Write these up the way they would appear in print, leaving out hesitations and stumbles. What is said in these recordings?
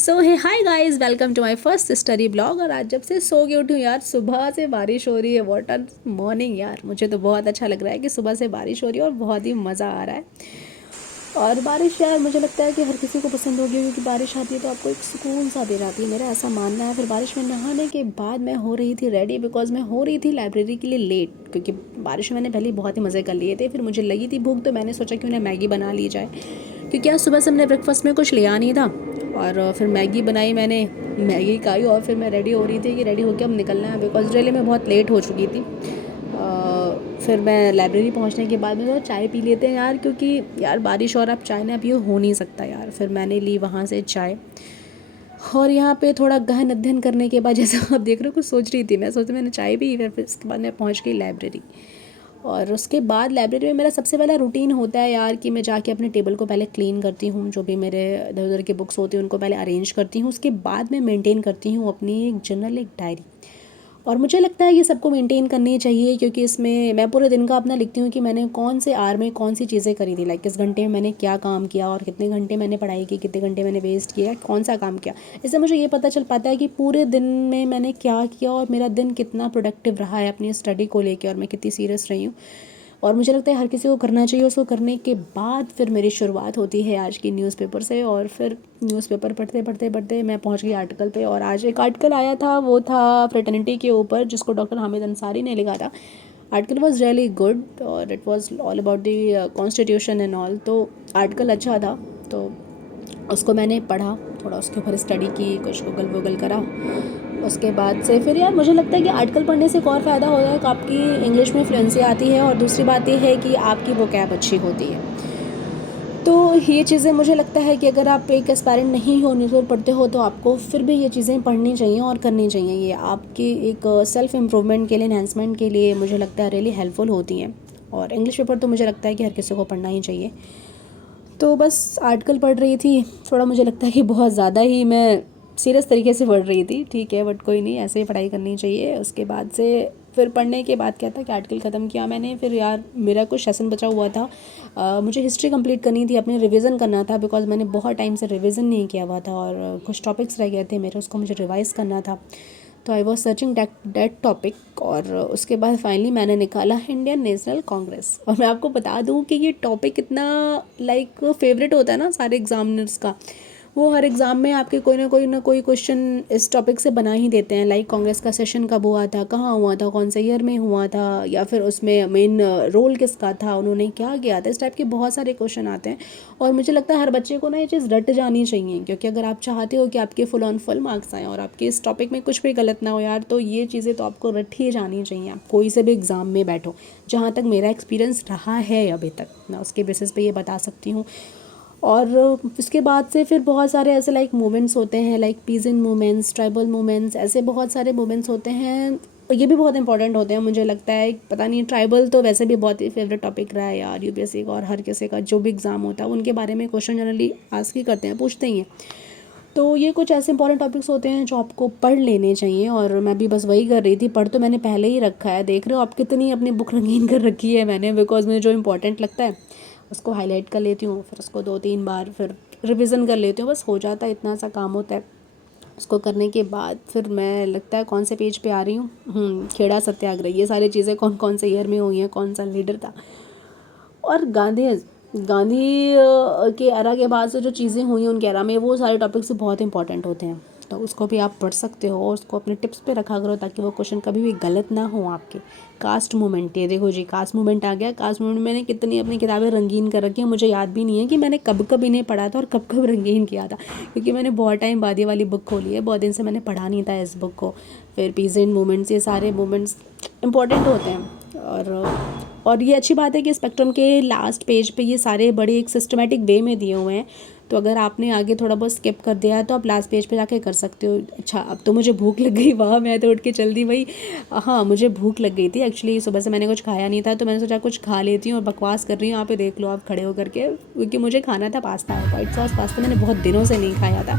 So hey hi guys, welcome to my first study blog. और आज जब से सो के उठी हूँ यार, सुबह से बारिश हो रही है। व्हाट अ मॉर्निंग यार, मुझे तो बहुत अच्छा लग रहा है कि सुबह से बारिश हो रही है और बहुत ही मज़ा आ रहा है। और बारिश यार मुझे लगता है कि हर किसी को पसंद होगी, क्योंकि बारिश आती है तो आपको एक सुकून सा दे जाती है, मेरा ऐसा मानना है। फिर बारिश में नहाने के बाद मैं हो रही थी रेडी, बिकॉज मैं हो रही थी लाइब्रेरी के लिए लेट, क्योंकि बारिश में मैंने पहले बहुत ही मज़े कर लिए थे। फिर मुझे लगी थी भूख, तो मैंने सोचा कि उन्हें मैगी बना ली जाए, क्योंकि आज सुबह से हमने ब्रेकफास्ट में कुछ लिया नहीं था। और फिर मैगी बनाई मैंने, मैगी खाई और फिर मैं रेडी हो रही थी कि रेडी होकर अब निकलना है, बिकॉज रियली मैं बहुत लेट हो चुकी थी। फिर मैं लाइब्रेरी पहुंचने के बाद में तो चाय पी लेते हैं यार, क्योंकि यार बारिश और आप चाय ना पियो हो नहीं सकता यार। फिर मैंने ली वहाँ से चाय, और यहाँ पे थोड़ा गहन अध्ययन करने के बाद, जैसा आप देख रहे हो, कुछ सोच रही थी मैं, सोचती मैंने चाय पी, फिर इसके बाद मैं पहुँच गई लाइब्रेरी। और उसके बाद लाइब्रेरी में मेरा सबसे पहला रूटीन होता है यार कि मैं जाके अपने टेबल को पहले क्लीन करती हूँ, जो भी मेरे इधर उधर के बुक्स होती हैं उनको पहले अरेंज करती हूँ। उसके बाद मैं मेंटेन करती हूँ अपनी एक जर्नल, एक डायरी। और मुझे लगता है ये सबको मेंटेन करनी चाहिए, क्योंकि इसमें मैं पूरे दिन का अपना लिखती हूँ कि मैंने कौन से आर में कौन सी चीज़ें करी थी, लाइक किस घंटे में मैंने क्या काम किया और कितने घंटे मैंने पढ़ाई की, कितने घंटे मैंने वेस्ट किया, कौन सा काम किया। इससे मुझे ये पता चल पाता है कि पूरे दिन में मैंने क्या किया और मेरा दिन कितना प्रोडक्टिव रहा है अपनी स्टडी को लेकर, और मैं कितनी सीरियस रही हूँ। और मुझे लगता है हर किसी को करना चाहिए। उसको करने के बाद फिर मेरी शुरुआत होती है आज की न्यूज़पेपर से, और फिर न्यूज़पेपर पढ़ते पढ़ते पढ़ते मैं पहुंच गई आर्टिकल पे। और आज एक आर्टिकल आया था, वो था फ्रेटर्निटी के ऊपर, जिसको डॉक्टर हामिद अंसारी ने लिखा था। आर्टिकल वॉज रियली गुड और it was all about the constitution and all. तो आर्टिकल अच्छा था, तो उसको मैंने पढ़ा, थोड़ा उसके ऊपर स्टडी की, कुछ गूगल वूगल करा। उसके बाद से फिर यार मुझे लगता है कि आर्टिकल पढ़ने से एक और फ़ायदा होता है कि आपकी इंग्लिश में फ्लुएंसी आती है, और दूसरी बात ये है कि आपकी वोकैब अच्छी होती है। तो ये चीज़ें मुझे लगता है कि अगर आप एक एस्पायरेंट नहीं हो, न्यूज़पेपर पढ़ते हो, तो आपको फिर भी ये चीज़ें पढ़नी चाहिए और करनी चाहिए। ये आपकी एक सेल्फ इम्प्रूवमेंट के लिए, एनहांसमेंट के लिए मुझे लगता है रियली हेल्पफुल होती हैं। और इंग्लिश पेपर तो मुझे लगता है कि हर किसी को पढ़ना ही चाहिए। तो बस आर्टिकल पढ़ रही थी, थोड़ा मुझे लगता है कि बहुत ज़्यादा ही मैं सीरियस तरीके से पढ़ रही थी, ठीक है, बट कोई नहीं, ऐसे ही पढ़ाई करनी चाहिए। उसके बाद से फिर पढ़ने के बाद क्या था कि आर्टिकल ख़त्म किया मैंने। फिर यार मेरा कुछ सेशन बचा हुआ था, मुझे हिस्ट्री कंप्लीट करनी थी, अपने रिवीजन करना था, बिकॉज मैंने बहुत टाइम से रिवीजन नहीं किया हुआ था और कुछ टॉपिक्स रह गए थे मेरे, उसको मुझे रिवाइज़ करना था। तो I was searching that topic, और उसके बाद फाइनली मैंने निकाला इंडियन नेशनल कांग्रेस। और मैं आपको बता दूं कि ये टॉपिक इतना लाइक फेवरेट होता है ना सारे एग्जामिनर्स का, वो हर एग्ज़ाम में आपके कोई ना कोई क्वेश्चन इस टॉपिक से बना ही देते हैं। लाइक कांग्रेस का सेशन कब हुआ था, कहाँ हुआ था, कौन से ईयर में हुआ था, या फिर उसमें मेन रोल किसका था, उन्होंने क्या किया था, इस टाइप के बहुत सारे क्वेश्चन आते हैं। और मुझे लगता है हर बच्चे को ना ये चीज़ रट जानी चाहिए, क्योंकि अगर आप चाहते हो कि आपके फुल ऑन फुल मार्क्स आएँ और आपके इस टॉपिक में कुछ भी गलत ना हो यार, तो ये चीज़ें तो आपको रट ही जानी चाहिए। आप कोई से भी एग्ज़ाम में बैठो, जहाँ तक मेरा एक्सपीरियंस रहा है अभी तक, मैं उसके बेसिस पे ये बता सकती हूँ। और उसके बाद से फिर बहुत सारे ऐसे लाइक मूवमेंट्स होते हैं, like peasant movements, tribal movements, ऐसे बहुत सारे मूवमेंट्स होते हैं, और ये भी बहुत इंपॉर्टेंट होते हैं मुझे लगता है। पता नहीं, ट्राइबल तो वैसे भी बहुत ही फेवरेट टॉपिक रहा है यार यूपीएससी का, और हर किसी का जो भी एग्ज़ाम होता है उनके बारे में क्वेश्चन जनरली आस्क ही करते हैं, पूछते ही हैं। तो ये कुछ ऐसे इंपॉर्टेंट टॉपिक्स होते हैं जो आपको पढ़ लेने चाहिए, और मैं भी बस वही कर रही थी। पढ़ तो मैंने पहले ही रखा है, देख रहे हो आप कितनी अपनी बुक रंगीन कर रखी है मैंने, बिकॉज मुझे जो इंपॉर्टेंट लगता है उसको हाईलाइट कर लेती हूँ, फिर उसको 2-3 बार फिर रिवीजन कर लेती हूँ, बस हो जाता है, इतना सा काम होता है। उसको करने के बाद फिर मैं लगता है कौन से पेज पे आ रही हूँ, खेड़ा सत्याग्रह, ये सारी चीज़ें कौन कौन से ईयर में हुई हैं, कौन सा लीडर था। और गांधी गांधी के एरा के बाद से जो चीज़ें हुई हैं उनके एरा में, वो सारे टॉपिक्स से बहुत इंपॉर्टेंट होते हैं। तो उसको भी आप पढ़ सकते हो, और उसको अपने टिप्स पे रखा करो, ताकि वो क्वेश्चन कभी भी गलत ना हो आपके। कास्ट मूवमेंट, ये देखो जी, कास्ट मूवमेंट आ गया। कास्ट मूवमेंट मैंने कितनी अपनी किताबें रंगीन कर रखी हैं, मुझे याद भी नहीं है कि मैंने कब कब इन्हें पढ़ा था और कब कब रंगीन किया था, क्योंकि मैंने बहुत टाइम बाद ये वाली बुक खोली है, बहुत दिन से मैंने पढ़ा नहीं था इस बुक को। फिर पीजेंट मूवमेंट्स, ये सारे मूवमेंट्स इंपॉर्टेंट होते हैं। और ये अच्छी बात है कि स्पेक्ट्रम के लास्ट पेज पे ये सारे बड़े एक सिस्टमेटिक वे में दिए हुए हैं, तो अगर आपने आगे थोड़ा बहुत स्किप कर दिया है तो आप लास्ट पेज पे जाके कर सकते हो। अच्छा, अब तो मुझे भूख लग गई, वाह, मैं तो उठ के चल दी भाई। हाँ, मुझे भूख लग गई थी एक्चुअली, सुबह से मैंने कुछ खाया नहीं था, तो मैंने सोचा कुछ खा लेती हूँ, और बकवास कर रही हूँ यहाँ पे, देख लो आप खड़े होकर के, क्योंकि मुझे खाना था पास्ता, वाइट सॉस पास्ता, मैंने बहुत दिनों से नहीं खाया था।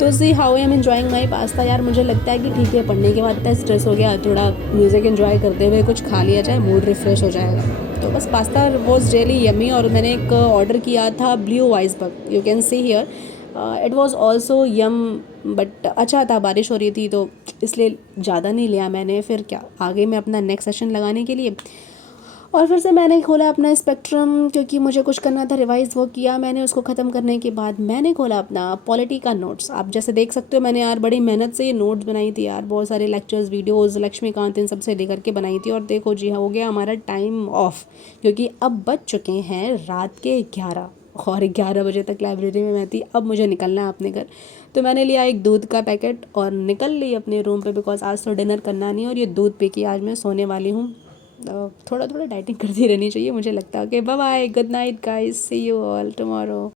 तो see how I am enjoying my pasta. यार मुझे लगता है कि ठीक है, पढ़ने के बाद इतना स्ट्रेस हो गया, थोड़ा म्यूज़िक एंजॉय करते हुए कुछ खा लिया जाए, मूड रिफ्रेश हो जाएगा। तो बस पास्ता वॉज रियली यमी। और मैंने एक ऑर्डर किया था blue iceberg, you can see here, it was also yum, but अच्छा था, बारिश हो रही थी तो इसलिए ज़्यादा नहीं लिया मैंने। फिर क्या, आगे मैं अपना नेक्स्ट सेशन लगाने के लिए, और फिर से मैंने खोला अपना स्पेक्ट्रम, क्योंकि मुझे कुछ करना था, रिवाइज़ वो किया मैंने। उसको ख़त्म करने के बाद मैंने खोला अपना पॉलिटी का नोट्स। आप जैसे देख सकते हो मैंने यार बड़ी मेहनत से ये नोट्स बनाई थी यार, बहुत सारे लेक्चर्स, वीडियोस, लक्ष्मीकांत इन सबसे लेकर के बनाई थी। और देखो जी, हो गया हमारा टाइम ऑफ, क्योंकि अब बज चुके हैं रात के 11, और 11 बजे तक लाइब्रेरी में मैं थी। अब मुझे निकलना है अपने घर। तो मैंने लिया एक दूध का पैकेट और निकल ली अपने रूम पे, बिकॉज आज तो डिनर करना नहीं, और ये दूध पी के आज मैं सोने वाली हूँ। थोड़ा थोड़ा डाइटिंग करती रहनी चाहिए मुझे लगता है। Okay, bye bye, good night guys, see you all tomorrow.